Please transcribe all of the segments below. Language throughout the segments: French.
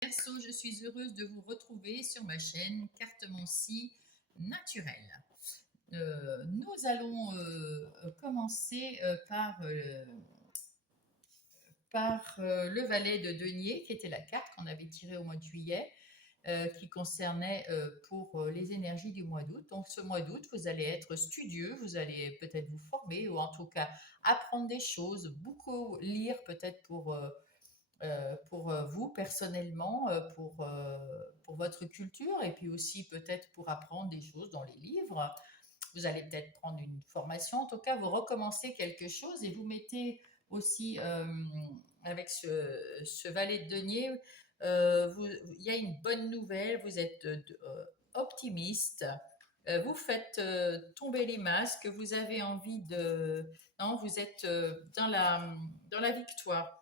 Perso, je suis heureuse de vous retrouver sur ma chaîne Cartomancie naturelle. Nous allons commencer par le valet de denier, qui était la carte qu'on avait tirée au mois de juillet, qui concernait pour les énergies du mois d'août. Donc ce mois d'août, vous allez être studieux, vous allez peut-être vous former ou en tout cas apprendre des choses, beaucoup lire peut-être pour vous personnellement, pour votre culture et puis aussi peut-être pour apprendre des choses dans les livres. Vous allez peut-être prendre une formation. En tout cas, vous recommencez quelque chose et vous mettez aussi avec ce valet de denier, il y a une bonne nouvelle, vous êtes optimiste. Vous faites tomber les masques, vous avez envie de... Non, vous êtes dans la victoire.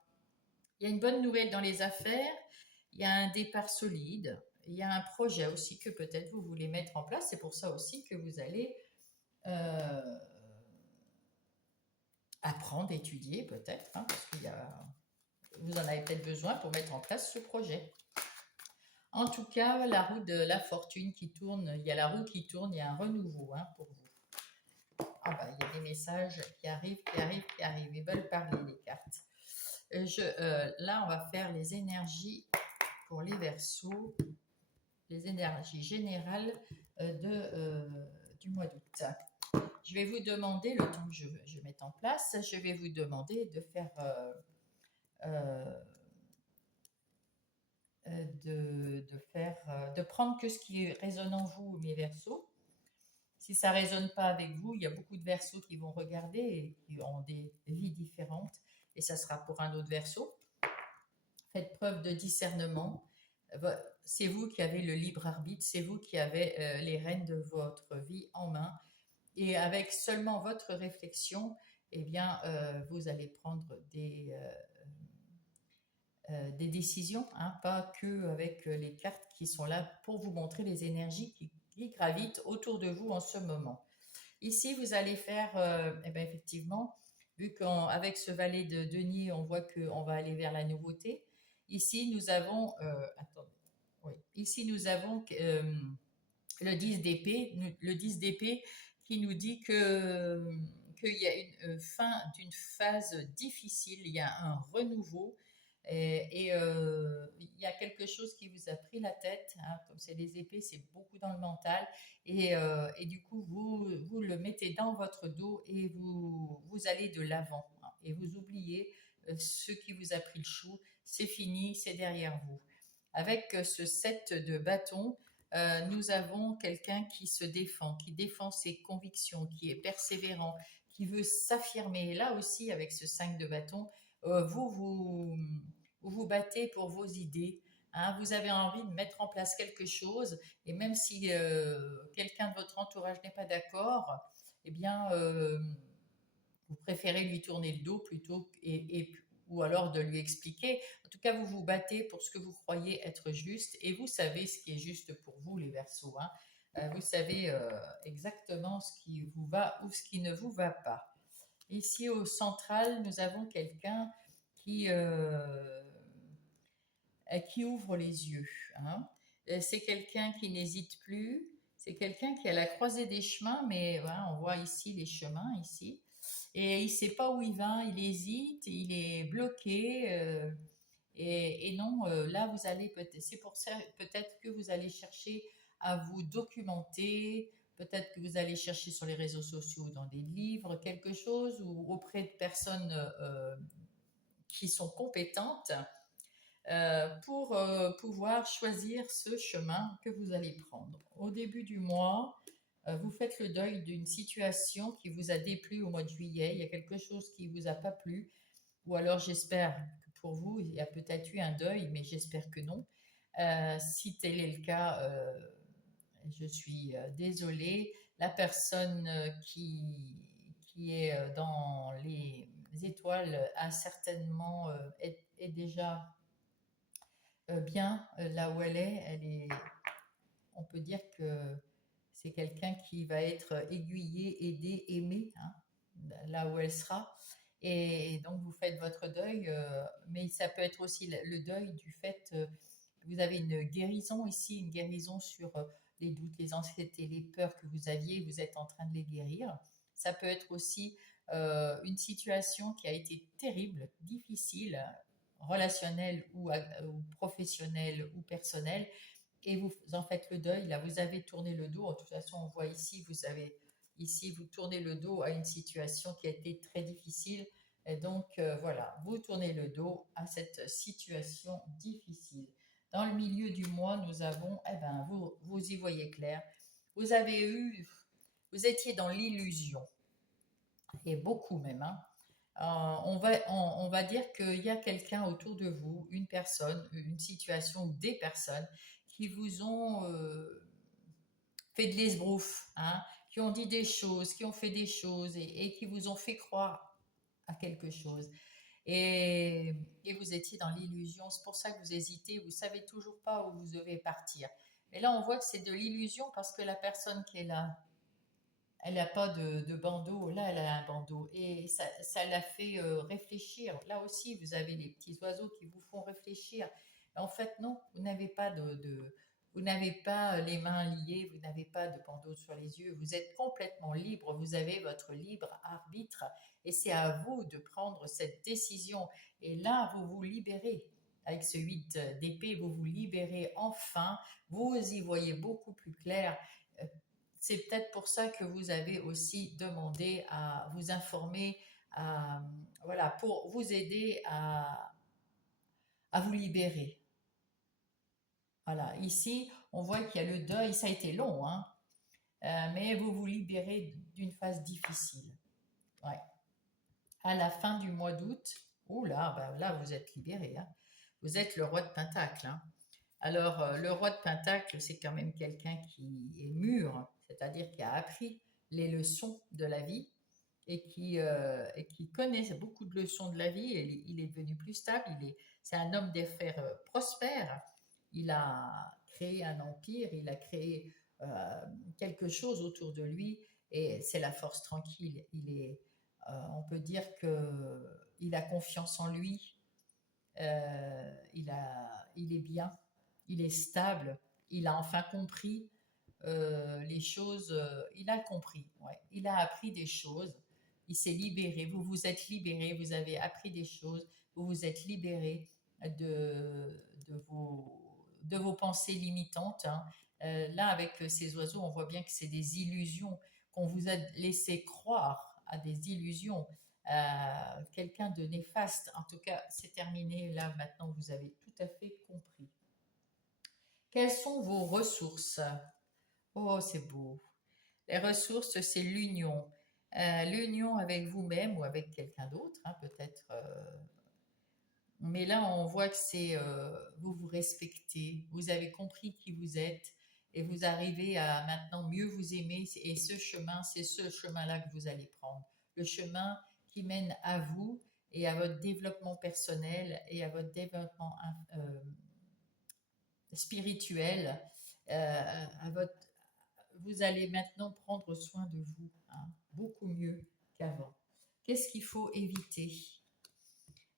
Il y a une bonne nouvelle dans les affaires, il y a un départ solide, il y a un projet aussi que peut-être vous voulez mettre en place. C'est pour ça aussi que vous allez euh, apprendre, étudier peut-être, hein, parce qu'il y a, vous en avez peut-être besoin pour mettre en place ce projet. En tout cas, la roue de la fortune qui tourne, il y a la roue qui tourne, il y a un renouveau hein, pour vous. Ah bah, il y a des messages qui arrivent, qui arrivent, qui arrivent. Ils veulent parler, les cartes. Là, on va faire les énergies pour les Verseaux, les énergies générales du mois d'août. Je vais vous demander, le temps que je mette en place, je vais vous demander de faire euh, de prendre que ce qui résonne en vous, mes Verseaux. Si ça ne résonne pas avec vous, il y a beaucoup de Verseaux qui vont regarder et qui ont des vies différentes, et ça sera pour un autre Verseau. Faites preuve de discernement. C'est vous qui avez le libre arbitre, c'est vous qui avez les rênes de votre vie en main. Et avec seulement votre réflexion, eh bien, vous allez prendre des décisions, hein, pas que avec les cartes qui sont là pour vous montrer les énergies qui gravitent autour de vous en ce moment. Ici, vous allez faire, eh bien, effectivement, vu qu'avec ce valet de denier, on voit qu'on va aller vers la nouveauté. Ici, nous avons, attendez, oui, ici nous avons le 10 d'épée, le 10 d'épée qui nous dit qu'il y a une fin d'une phase difficile, il y a un renouveau et il y a quelque chose qui vous a pris la tête, hein, comme c'est les épées, c'est beaucoup dans le mental et du coup vous le mettez dans votre dos et vous allez de l'avant hein, et vous oubliez ce qui vous a pris le chou, c'est fini, c'est derrière vous. Avec ce 7 de bâton, nous avons quelqu'un qui défend ses convictions, qui est persévérant, qui veut s'affirmer. Là aussi, avec ce 5 de bâton, vous battez pour vos idées. Hein, vous avez envie de mettre en place quelque chose, et même si quelqu'un de votre entourage n'est pas d'accord, eh bien, vous préférez lui tourner le dos plutôt ou alors de lui expliquer. En tout cas, vous vous battez pour ce que vous croyez être juste et vous savez ce qui est juste pour vous, les Verseaux. Hein. Vous savez exactement ce qui vous va ou ce qui ne vous va pas. Ici, au central, nous avons quelqu'un qui, euh, qui ouvre les yeux. Hein. C'est quelqu'un qui n'hésite plus. C'est quelqu'un qui est à la croisée des chemins, mais voilà, on voit ici les chemins, ici. Et il ne sait pas où il va, il hésite, il est bloqué. Et non, là, vous allez peut-être, c'est pour ça peut-être que vous allez chercher à vous documenter, peut-être que vous allez chercher sur les réseaux sociaux, dans des livres, quelque chose, ou auprès de personnes qui sont compétentes pour pouvoir choisir ce chemin que vous allez prendre. Au début du mois, vous faites le deuil d'une situation qui vous a déplu au mois de juillet, il y a quelque chose qui ne vous a pas plu, ou alors j'espère que pour vous, il y a peut-être eu un deuil, mais j'espère que non. Si tel est le cas, je suis désolée. La personne qui est dans les étoiles a certainement est déjà bien là où on peut dire que c'est quelqu'un qui va être aiguillé, aidé, aimé, hein, là où elle sera. Et donc vous faites votre deuil, mais ça peut être aussi le deuil du fait, vous avez une guérison ici, une guérison sur les doutes, les anxiétés, les peurs que vous aviez, vous êtes en train de les guérir. Ça peut être aussi une situation qui a été terrible, difficile, relationnelle ou professionnelle ou personnelle, et vous en faites le deuil. Là, vous avez tourné le dos. De toute façon, on voit ici, vous tournez le dos à une situation qui a été très difficile. Et donc, voilà, vous tournez le dos à cette situation difficile. Dans le milieu du mois, nous avons, eh ben, vous y voyez clair. Vous avez eu, vous étiez dans l'illusion, et beaucoup même, hein. On va dire qu'il y a quelqu'un autour de vous, une personne, une situation ou des personnes qui vous ont fait de l'esbrouf, hein, qui ont dit des choses, qui ont fait des choses et qui vous ont fait croire à quelque chose. Et, et vous étiez dans l'illusion, c'est pour ça que vous hésitez, vous ne savez toujours pas où vous devez partir. Mais là, on voit que c'est de l'illusion parce que la personne qui est là, elle n'a pas de bandeau, là elle a un bandeau et ça l'a fait réfléchir. Là aussi, vous avez les petits oiseaux qui vous font réfléchir. En fait, non, vous n'avez pas vous n'avez pas les mains liées, vous n'avez pas de bandeau sur les yeux, vous êtes complètement libre, vous avez votre libre arbitre et c'est à vous de prendre cette décision. Et là, vous vous libérez. Avec ce 8 d'épée, vous vous libérez enfin, vous y voyez beaucoup plus clair. C'est peut-être pour ça que vous avez aussi demandé à vous informer, voilà, pour vous aider à vous libérer. Voilà, ici, on voit qu'il y a le deuil, ça a été long, hein, mais vous vous libérez d'une phase difficile. Ouais. À la fin du mois d'août, oh là, ben là, vous êtes libéré, hein. Vous êtes le roi de Pentacle, hein. Alors, le roi de Pentacle, c'est quand même quelqu'un qui est mûr, c'est-à-dire qui a appris les leçons de la vie et qui connaît beaucoup de leçons de la vie. Et il est devenu plus stable. C'est un homme d'affaires prospère. Il a créé un empire, il a créé quelque chose autour de lui et c'est la force tranquille. On peut dire qu'il a confiance en lui, il est bien, il est stable, il a enfin compris les choses, il a compris, ouais. Il a appris des choses, il s'est libéré, vous vous êtes libéré, vous avez appris des choses, vous vous êtes libéré de vos pensées limitantes, hein. Là, avec ces oiseaux, on voit bien que c'est des illusions, qu'on vous a laissé croire à des illusions, quelqu'un de néfaste. En tout cas, c'est terminé. Là, maintenant, vous avez tout à fait compris. Quelles sont vos ressources? Oh, c'est beau. Les ressources, c'est l'union. L'union avec vous-même ou avec quelqu'un d'autre, hein, peut-être. Mais là, on voit que vous vous respectez, vous avez compris qui vous êtes et vous arrivez à maintenant mieux vous aimer. Et ce chemin, c'est ce chemin-là que vous allez prendre. Le chemin qui mène à vous et à votre développement personnel et à votre développement spirituel, à votre vous allez maintenant prendre soin de vous, hein, beaucoup mieux qu'avant. Qu'est-ce qu'il faut éviter?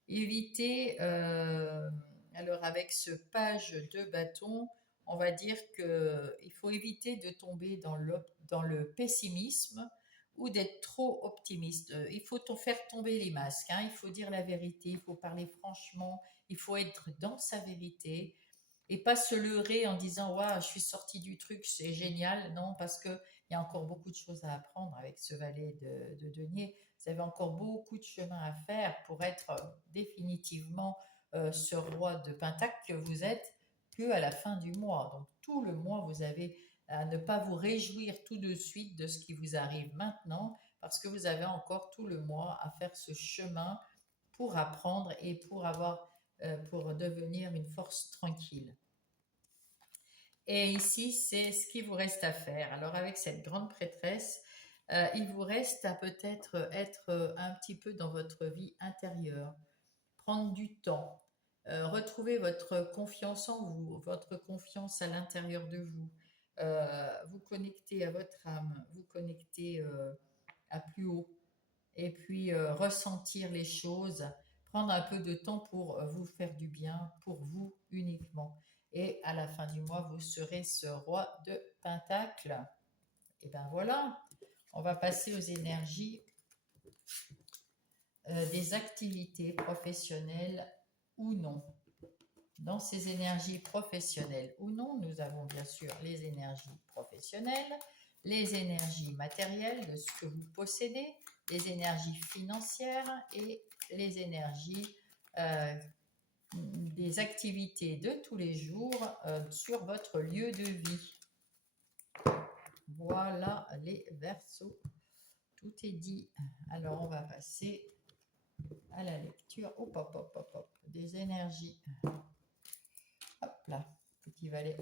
Éviter, alors avec ce page de bâton, on va dire qu'il faut éviter de tomber dans le pessimisme ou d'être trop optimiste. Il faut faire tomber les masques, hein, il faut dire la vérité, il faut parler franchement, il faut être dans sa vérité et pas se leurrer en disant waouh, je suis sorti du truc, c'est génial. Non, parce qu'il y a encore beaucoup de choses à apprendre avec ce valet de denier. Vous avez encore beaucoup de chemin à faire pour être définitivement ce roi de Pentacle que vous êtes que à la fin du mois. Donc tout le mois, vous avez à ne pas vous réjouir tout de suite de ce qui vous arrive maintenant parce que vous avez encore tout le mois à faire ce chemin pour apprendre et pour devenir une force tranquille. Et ici, c'est ce qui vous reste à faire. Alors avec cette grande prêtresse, il vous reste à peut-être être un petit peu dans votre vie intérieure, prendre du temps, retrouver votre confiance en vous, votre confiance à l'intérieur de vous, vous connecter à votre âme, vous connecter à plus haut, et puis ressentir les choses, prendre un peu de temps pour vous faire du bien, pour vous uniquement. et à la fin du mois, vous serez ce roi de Pentacle. Et ben voilà, on va passer aux énergies des activités professionnelles ou non. Dans ces énergies professionnelles ou non, nous avons bien sûr les énergies professionnelles, les énergies matérielles de ce que vous possédez, les énergies financières et les énergies des activités de tous les jours sur votre lieu de vie. Voilà les Verseaux. Tout est dit. Alors, on va passer à la lecture. Hop, hop, hop, hop, hop. Des énergies. Hop là, petit valet.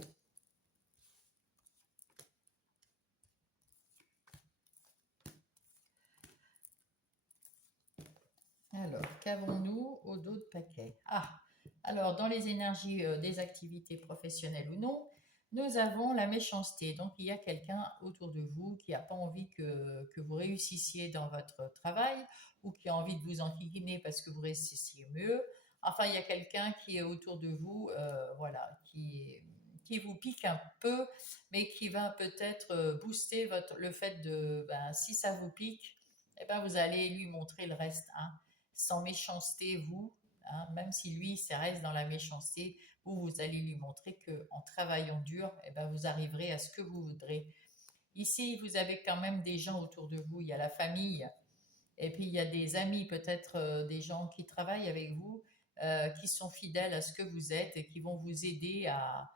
Alors, qu'avons-nous au dos de paquet? Ah, alors dans les énergies des activités professionnelles ou non, nous avons la méchanceté. Donc, il y a quelqu'un autour de vous qui n'a pas envie que vous réussissiez dans votre travail ou qui a envie de vous enquiquiner parce que vous réussissiez mieux. Enfin, il y a quelqu'un qui est autour de vous, voilà, qui vous pique un peu, mais qui va peut-être booster le fait de, ben, si ça vous pique, eh ben, vous allez lui montrer le reste, hein, sans méchanceté, vous, hein, même si lui, ça reste dans la méchanceté, vous allez lui montrer qu'en travaillant dur, eh ben, vous arriverez à ce que vous voudrez. Ici, vous avez quand même des gens autour de vous, il y a la famille, et puis il y a des amis, peut-être des gens qui travaillent avec vous, qui sont fidèles à ce que vous êtes et qui vont vous aider à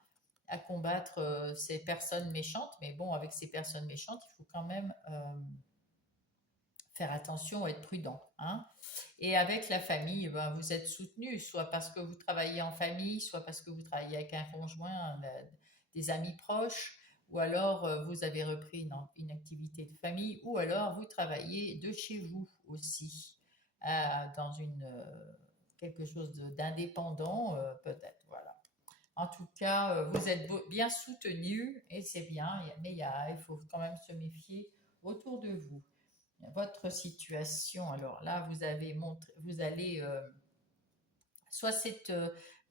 combattre ces personnes méchantes. Mais bon, avec ces personnes méchantes, il faut quand même faire attention, être prudent, hein. Et avec la famille, ben, vous êtes soutenu, soit parce que vous travaillez en famille, soit parce que vous travaillez avec un conjoint, des amis proches, ou alors vous avez repris une activité de famille, ou alors vous travaillez de chez vous aussi, dans quelque chose d'indépendant, peut-être. Voilà. En tout cas, vous êtes bien soutenu et c'est bien, mais il faut quand même se méfier autour de vous. Votre situation, alors là, vous allez, soit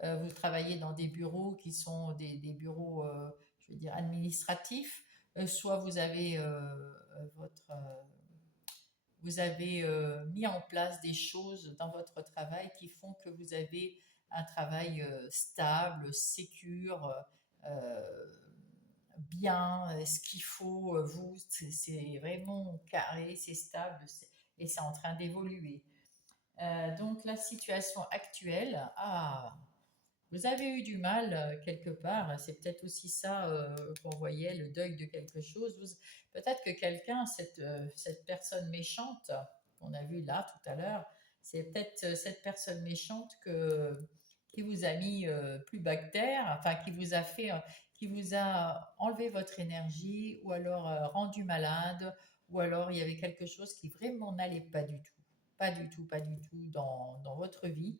vous travaillez dans des bureaux qui sont des bureaux, je veux dire, administratifs, soit vous avez mis en place des choses dans votre travail qui font que vous avez un travail stable, sécure, euh, bien, ce qu'il faut, vous, c'est vraiment carré, c'est stable et c'est en train d'évoluer. Donc la situation actuelle, vous avez eu du mal quelque part, c'est peut-être aussi ça qu'on voyait, le deuil de quelque chose. Peut-être que quelqu'un, cette personne méchante qu'on a vue là tout à l'heure, c'est peut-être cette personne méchante qui vous a mis plus bactère, enfin qui vous a enlevé votre énergie ou alors rendu malade ou alors il y avait quelque chose qui vraiment n'allait pas du tout, pas du tout, pas du tout dans votre vie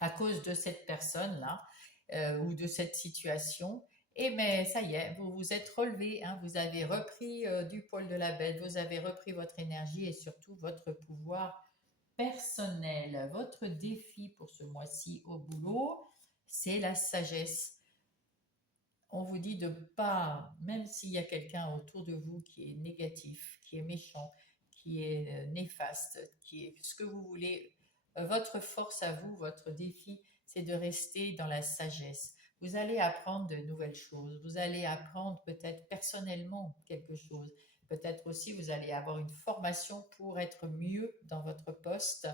à cause de cette personne-là ou de cette situation. Et mais ça y est, vous vous êtes relevé, hein, vous avez repris du poil de la bête, vous avez repris votre énergie et surtout votre pouvoir personnel. Votre défi pour ce mois-ci au boulot, c'est la sagesse. On vous dit de pas, même s'il y a quelqu'un autour de vous qui est négatif, qui est méchant, qui est néfaste, qui est ce que vous voulez, votre force à vous, votre défi, c'est de rester dans la sagesse. Vous allez apprendre de nouvelles choses, vous allez apprendre peut-être personnellement quelque chose, peut-être aussi vous allez avoir une formation pour être mieux dans votre poste.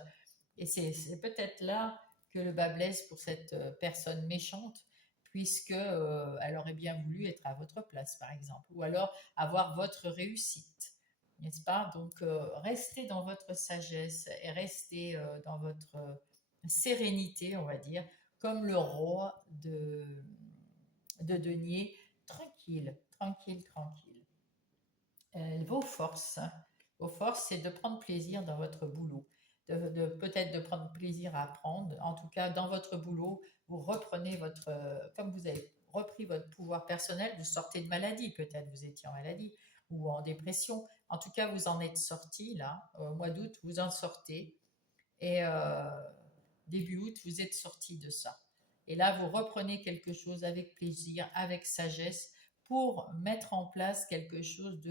Et c'est peut-être là que le bas blesse pour cette personne méchante puisque elle aurait bien voulu être à votre place, par exemple, ou alors avoir votre réussite, n'est-ce pas? Donc, restez dans votre sagesse et restez dans votre sérénité, on va dire, comme le roi de denier, tranquille, tranquille, tranquille. Vos forces, hein. Vos forces, c'est de prendre plaisir dans votre boulot, peut-être de prendre plaisir à apprendre. En tout cas, dans votre boulot, vous reprenez comme vous avez repris votre pouvoir personnel, vous sortez de maladie, peut-être vous étiez en maladie ou en dépression. En tout cas, vous en êtes sorti là, au mois d'août, vous en sortez et début août, vous êtes sorti de ça. Et là, vous reprenez quelque chose avec plaisir, avec sagesse, pour mettre en place quelque chose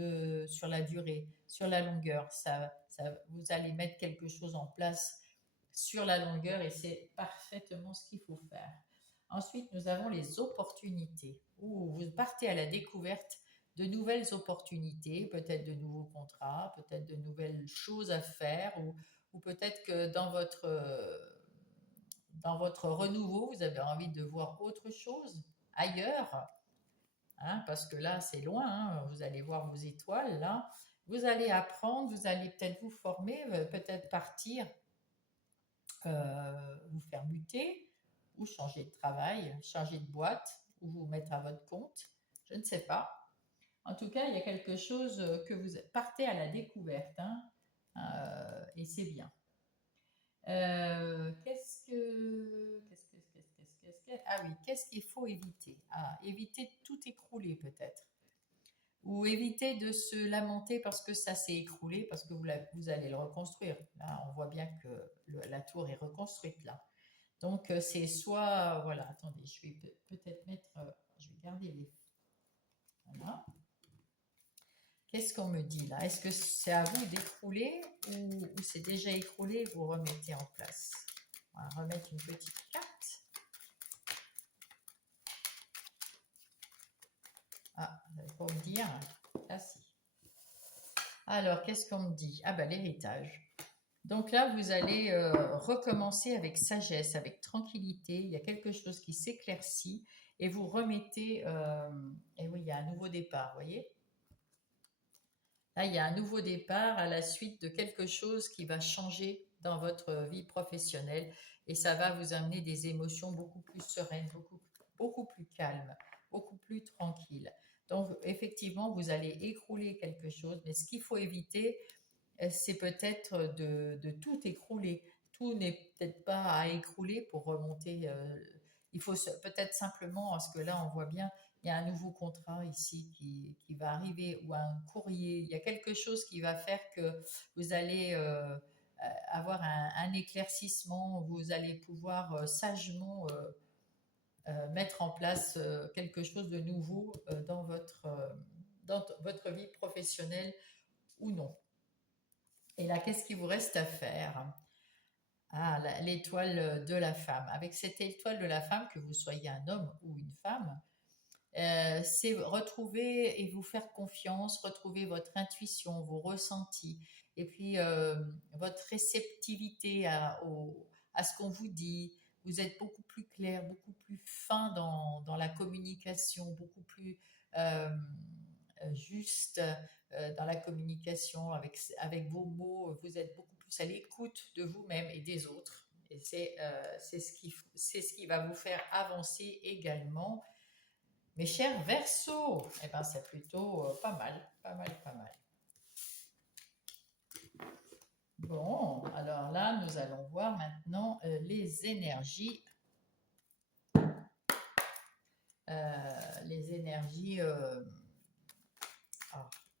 sur la durée, sur la longueur. Vous allez mettre quelque chose en place sur la longueur et c'est parfaitement ce qu'il faut faire. Ensuite, nous avons les opportunités, où vous partez à la découverte de nouvelles opportunités, peut-être de nouveaux contrats, peut-être de nouvelles choses à faire, ou peut-être que dans votre renouveau, vous avez envie de voir autre chose ailleurs, hein, parce que là, c'est loin, hein, vous allez voir vos étoiles, là. Vous allez apprendre, vous allez peut-être vous former, peut-être partir, vous faire muter, ou changer de travail, changer de boîte, ou vous mettre à votre compte, je ne sais pas. En tout cas, il y a quelque chose que vous partez à la découverte, hein, et c'est bien. Ah oui, qu'est-ce qu'il faut éviter? Éviter de tout écrouler peut-être. Ou éviter de se lamenter parce que ça s'est écroulé, parce que vous allez le reconstruire. Là, on voit bien que la tour est reconstruite là. Donc c'est soit, voilà, attendez, je vais peut-être mettre, je vais garder les... Voilà. Qu'est-ce qu'on me dit là? Est-ce que c'est à vous d'écrouler ou c'est déjà écroulé, vous remettez en place? On va remettre une petite carte. Ah, vous n'allez pas me dire. Ah si. Alors, qu'est-ce qu'on me dit? Ah ben l'héritage. Donc là, vous allez recommencer avec sagesse, avec tranquillité. Il y a quelque chose qui s'éclaircit et vous remettez... et oui, il y a un nouveau départ, vous voyez? Là, il y a un nouveau départ à la suite de quelque chose qui va changer dans votre vie professionnelle et ça va vous amener des émotions beaucoup plus sereines, beaucoup plus calmes, beaucoup plus tranquilles. Donc, effectivement, vous allez écrouler quelque chose, mais ce qu'il faut éviter, c'est peut-être de tout écrouler. Tout n'est peut-être pas à écrouler pour remonter. Il faut peut-être simplement, parce que là, on voit bien, il y a un nouveau contrat ici qui va arriver, ou un courrier. Il y a quelque chose qui va faire que vous allez avoir un éclaircissement, vous allez pouvoir sagement mettre en place quelque chose de nouveau dans votre vie professionnelle ou non. Et là, qu'est-ce qu'il vous reste à faire? Ah, l'étoile de la femme. Avec cette étoile de la femme, que vous soyez un homme ou une femme, c'est retrouver et vous faire confiance, retrouver votre intuition, vos ressentis, et puis votre réceptivité à ce qu'on vous dit. Vous êtes beaucoup plus clair, beaucoup plus fin dans la communication, beaucoup plus euh, juste dans la communication avec vos mots. Vous êtes beaucoup plus à l'écoute de vous-même et des autres. Et c'est ce qui va vous faire avancer également. Mes chers Verseaux, eh ben, c'est plutôt pas mal, pas mal, pas mal. Bon, alors là, nous allons voir maintenant les énergies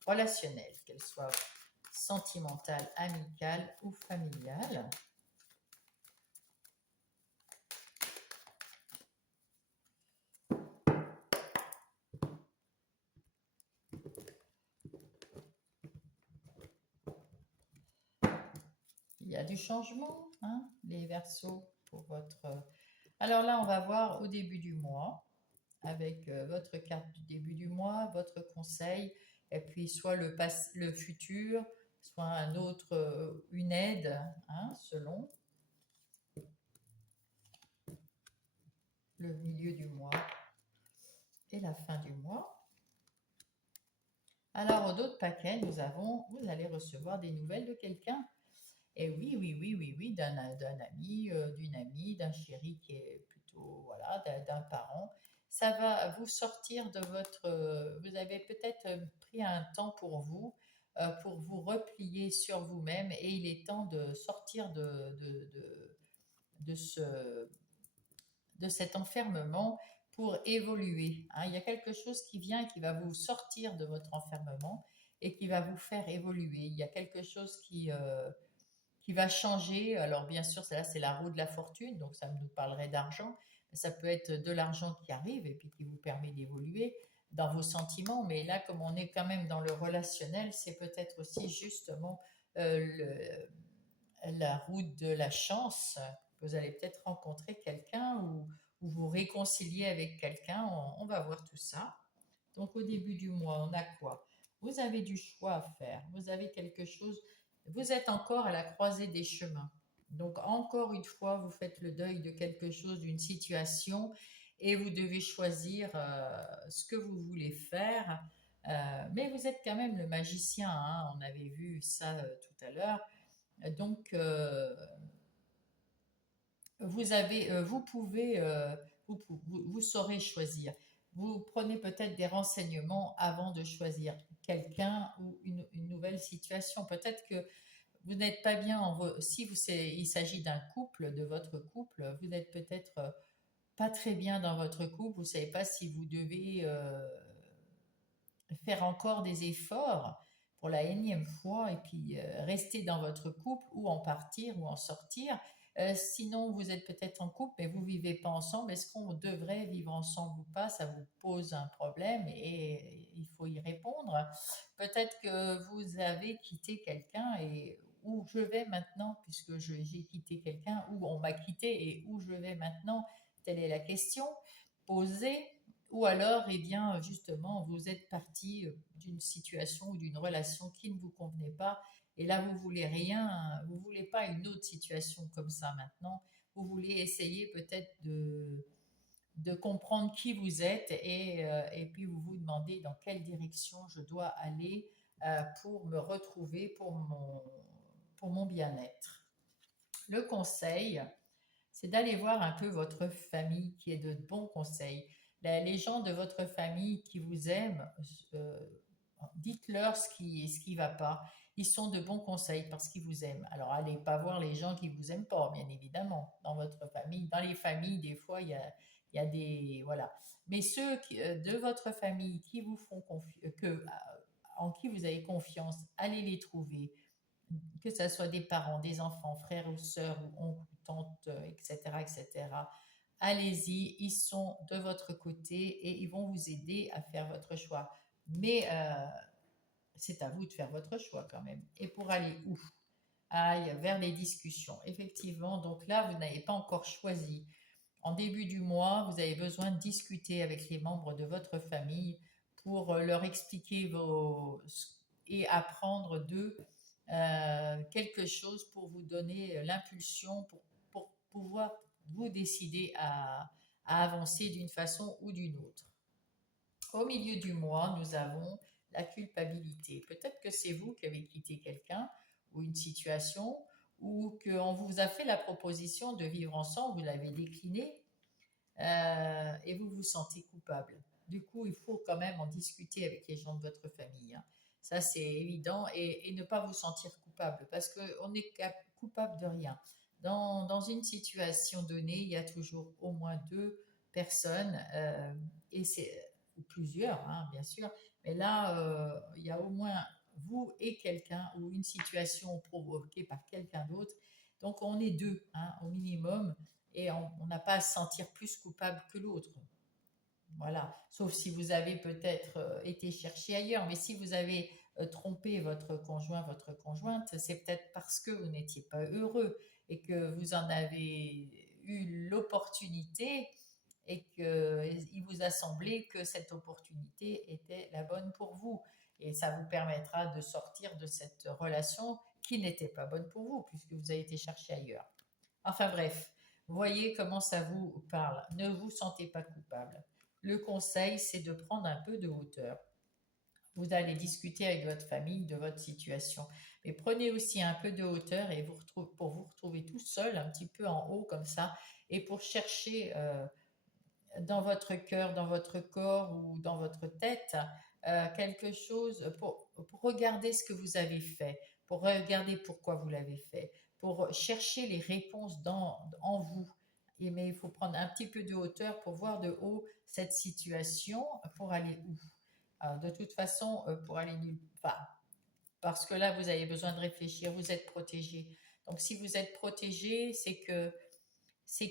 relationnelles, qu'elles soient sentimentales, amicales ou familiales. Il y a du changement, hein, les Verseaux, pour votre... Alors là, on va voir au début du mois, avec votre carte du début du mois, votre conseil, et puis soit le futur, soit un autre, une aide, hein, selon le milieu du mois et la fin du mois. Alors, au d'autres paquets, vous allez recevoir des nouvelles de quelqu'un. Et oui, d'un ami, d'une amie, d'un chéri qui est plutôt, voilà, d'un parent. Ça va vous sortir de votre... vous avez peut-être pris un temps pour vous replier sur vous-même et il est temps de sortir de cet enfermement pour évoluer, hein. Il y a quelque chose qui vient et qui va vous sortir de votre enfermement et qui va vous faire évoluer. Il y a quelque chose qui va changer. Alors bien sûr, là c'est la roue de la fortune, donc ça nous parlerait d'argent, Ça peut être de l'argent qui arrive et puis qui vous permet d'évoluer dans vos sentiments, mais là, comme on est quand même dans le relationnel, c'est peut-être aussi justement la route de la chance. Vous allez peut-être rencontrer quelqu'un ou vous réconcilier avec quelqu'un. On va voir tout ça. Donc au début du mois, on a quoi? Vous avez du choix à faire. Vous avez quelque chose. Vous êtes encore à la croisée des chemins. Donc encore une fois, vous faites le deuil de quelque chose, d'une situation, et vous devez choisir ce que vous voulez faire. Mais vous êtes quand même le magicien, hein, on avait vu ça tout à l'heure. Donc, vous pouvez, vous saurez choisir. Vous prenez peut-être des renseignements avant de choisir quelqu'un ou une nouvelle situation. Peut-être que vous n'êtes pas bien si il s'agit d'un couple, de votre couple, vous n'êtes peut-être pas très bien dans votre couple. Vous ne savez pas si vous devez faire encore des efforts pour la énième fois et puis rester dans votre couple ou en partir ou en sortir. Sinon, vous êtes peut-être en couple, mais vous ne vivez pas ensemble. Est-ce qu'on devrait vivre ensemble ou pas? Ça vous pose un problème et il faut y répondre. Peut-être que vous avez quitté quelqu'un et où je vais maintenant, puisque j'ai quitté quelqu'un, où on m'a quitté et où je vais maintenant, telle est la question posée. Ou alors, eh bien, justement, vous êtes parti d'une situation ou d'une relation qui ne vous convenait pas, et là, vous voulez rien, vous voulez pas une autre situation comme ça maintenant. Vous voulez essayer peut-être de comprendre qui vous êtes et puis vous vous demandez dans quelle direction je dois aller pour me retrouver, pour mon bien-être. Le conseil, c'est d'aller voir un peu votre famille qui est de bons conseils. Les gens de votre famille qui vous aiment, euh, dites-leur ce qui va pas. Ils sont de bons conseils parce qu'ils vous aiment. Alors, allez pas voir les gens qui vous aiment pas, bien évidemment, dans votre famille. Dans les familles, des fois, il y a des... Voilà. Mais ceux de votre famille qui vous font en qui vous avez confiance, allez les trouver, que ce soit des parents, des enfants, frères ou sœurs, ou oncles, tantes, etc., etc. Allez-y, ils sont de votre côté et ils vont vous aider à faire votre choix. Mais c'est à vous de faire votre choix quand même. Et pour aller où? Aille vers les discussions. Effectivement, donc là, vous n'avez pas encore choisi. En début du mois, vous avez besoin de discuter avec les membres de votre famille pour leur expliquer et apprendre d'eux quelque chose pour vous donner l'impulsion pour pouvoir vous décider à avancer d'une façon ou d'une autre. Au milieu du mois, nous avons la culpabilité. Peut-être que c'est vous qui avez quitté quelqu'un ou une situation ou qu'on vous a fait la proposition de vivre ensemble, vous l'avez décliné et vous vous sentez coupable. Du coup, il faut quand même en discuter avec les gens de votre famille, hein. Ça, c'est évident. Et ne pas vous sentir coupable parce qu'on n'est coupable de rien. Dans une situation donnée, il y a toujours au moins deux personnes, et c'est, ou plusieurs, hein, bien sûr. Mais là, il y a au moins vous et quelqu'un ou une situation provoquée par quelqu'un d'autre. Donc, on est deux, hein, au minimum et on n'a pas à se sentir plus coupable que l'autre. Voilà, sauf si vous avez peut-être été chercher ailleurs, mais si vous avez trompé votre conjoint, votre conjointe, c'est peut-être parce que vous n'étiez pas heureux et que vous en avez eu l'opportunité et qu'il vous a semblé que cette opportunité était la bonne pour vous. Et ça vous permettra de sortir de cette relation qui n'était pas bonne pour vous puisque vous avez été chercher ailleurs. Enfin bref, voyez comment ça vous parle. Ne vous sentez pas coupable. Le conseil, c'est de prendre un peu de hauteur. Vous allez discuter avec votre famille de votre situation. Mais prenez aussi un peu de hauteur et pour vous retrouver tout seul, un petit peu en haut comme ça, et pour chercher dans votre cœur, dans votre corps ou dans votre tête quelque chose, pour regarder ce que vous avez fait, pour regarder pourquoi vous l'avez fait, pour chercher les réponses en vous. Mais il faut prendre un petit peu de hauteur pour voir de haut cette situation pour aller où. Alors, de toute façon, pour aller nulle part. Parce que là, vous avez besoin de réfléchir, vous êtes protégé. Donc, si vous êtes protégé, c'est qu'il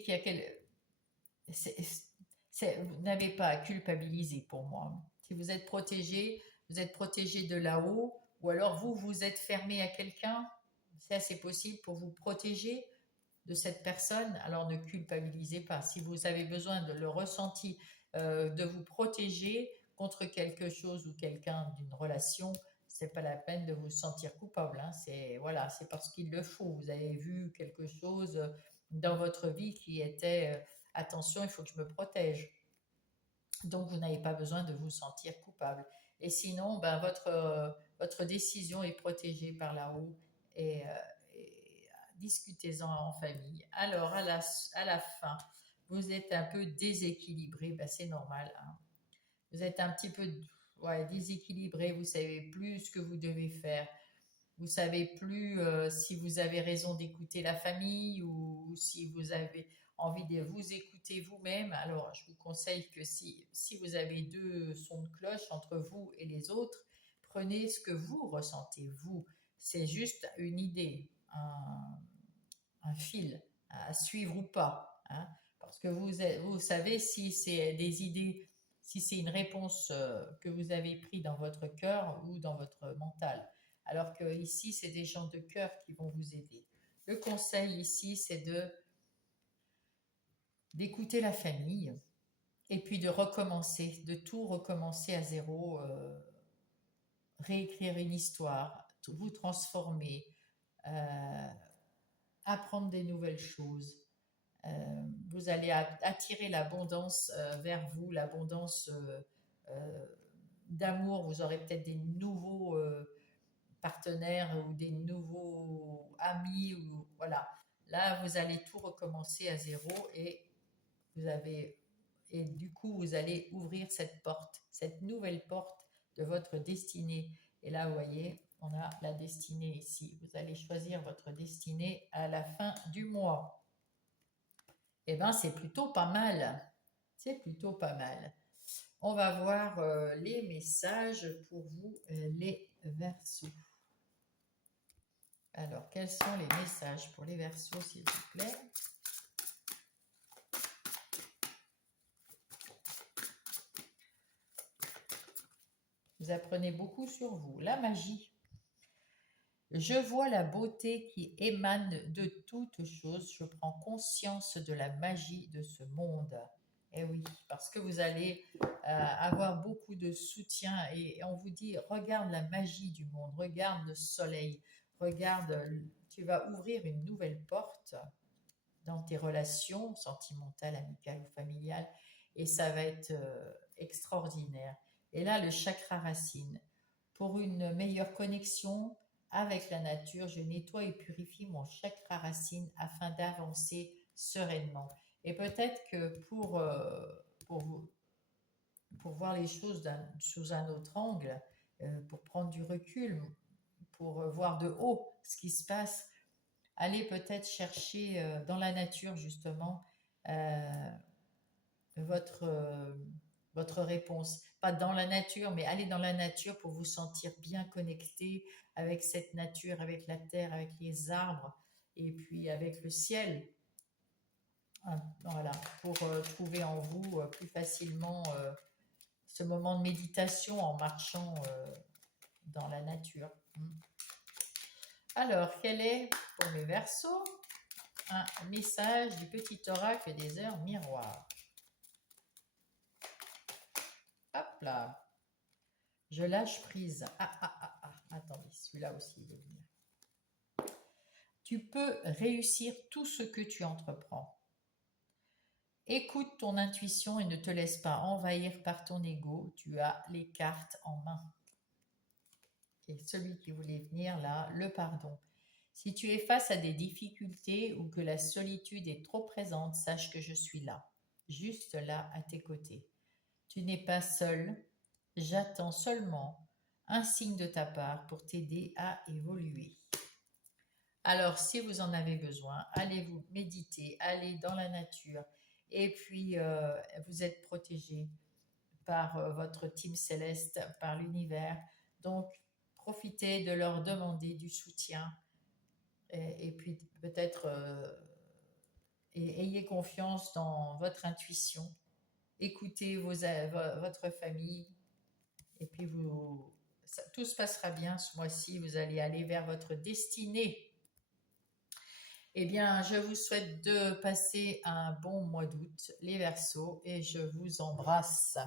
y a Vous n'avez pas à culpabiliser pour moi. Si vous êtes protégé de là-haut, ou alors vous, vous êtes fermé à quelqu'un, c'est assez possible pour vous protéger de cette personne, alors ne culpabilisez pas. Si vous avez besoin de le ressenti, de vous protéger contre quelque chose ou quelqu'un d'une relation, c'est pas la peine de vous sentir coupable. Hein. C'est voilà, c'est parce qu'il le faut. Vous avez vu quelque chose dans votre vie qui était attention, il faut que je me protège. Donc vous n'avez pas besoin de vous sentir coupable. Et sinon, ben, votre décision est protégée par là-haut et discutez-en en famille. Alors à la fin, vous êtes un peu déséquilibré, ben, c'est normal. Hein. Vous êtes un petit peu ouais, déséquilibré, vous savez plus ce que vous devez faire. Vous savez plus si vous avez raison d'écouter la famille ou si vous avez envie de vous écouter vous-même. Alors, je vous conseille que si vous avez deux sons de cloche entre vous et les autres, prenez ce que vous ressentez, vous. C'est juste une idée, un fil à suivre ou pas. Hein, parce que vous savez si c'est des idées, si c'est une réponse que vous avez prise dans votre cœur ou dans votre mental. Alors que ici, c'est des gens de cœur qui vont vous aider. Le conseil ici, c'est d'écouter la famille et puis de recommencer, de tout recommencer à zéro, réécrire une histoire, vous transformer, euh, apprendre des nouvelles choses. Vous allez attirer l'abondance vers vous, l'abondance d'amour. Vous aurez peut-être des nouveaux partenaires ou des nouveaux amis. Ou, voilà. Là, vous allez tout recommencer à zéro vous avez, et du coup, vous allez ouvrir cette porte, cette nouvelle porte de votre destinée. Et là, vous voyez, on a la destinée ici. Vous allez choisir votre destinée à la fin du mois. Eh bien, c'est plutôt pas mal. C'est plutôt pas mal. On va voir les messages pour vous, les Verseaux. Alors, quels sont les messages pour les Verseaux, s'il vous plaît? Vous apprenez beaucoup sur vous. La magie. Je vois la beauté qui émane de toutes choses. Je prends conscience de la magie de ce monde. Eh oui, parce que vous allez avoir beaucoup de soutien et on vous dit, regarde la magie du monde, regarde le soleil, regarde, tu vas ouvrir une nouvelle porte dans tes relations sentimentales, amicales ou familiales et ça va être extraordinaire. Et là, le chakra racine. Pour une meilleure connexion avec la nature, je nettoie et purifie mon chakra racine afin d'avancer sereinement. Et peut-être que pour voir les choses sous un autre angle, pour prendre du recul, pour voir de haut ce qui se passe, allez peut-être chercher dans la nature justement euh, votre, votre réponse. Pas dans la nature, mais allez dans la nature pour vous sentir bien connecté avec cette nature, avec la terre, avec les arbres et puis avec le ciel. Voilà, pour trouver en vous plus facilement ce moment de méditation en marchant dans la nature. Alors, quel est pour mes Verseaux un message du petit oracle des heures miroirs? Hop là, je lâche prise. Attendez, celui-là aussi, il est bien. Tu peux réussir tout ce que tu entreprends. Écoute ton intuition et ne te laisse pas envahir par ton ego. Tu as les cartes en main. Et celui qui voulait venir là, le pardon. Si tu es face à des difficultés ou que la solitude est trop présente, sache que je suis là, juste là à tes côtés. Tu n'es pas seul, j'attends seulement un signe de ta part pour t'aider à évoluer. Alors, si vous en avez besoin, allez vous méditer, allez dans la nature et puis vous êtes protégé par votre team céleste, par l'univers. Donc, profitez de leur demander du soutien et puis peut-être et ayez confiance dans votre intuition. Écoutez votre famille et puis tout se passera bien ce mois-ci. Vous allez aller vers votre destinée. Eh bien, je vous souhaite de passer un bon mois d'août, les Verseaux, et je vous embrasse.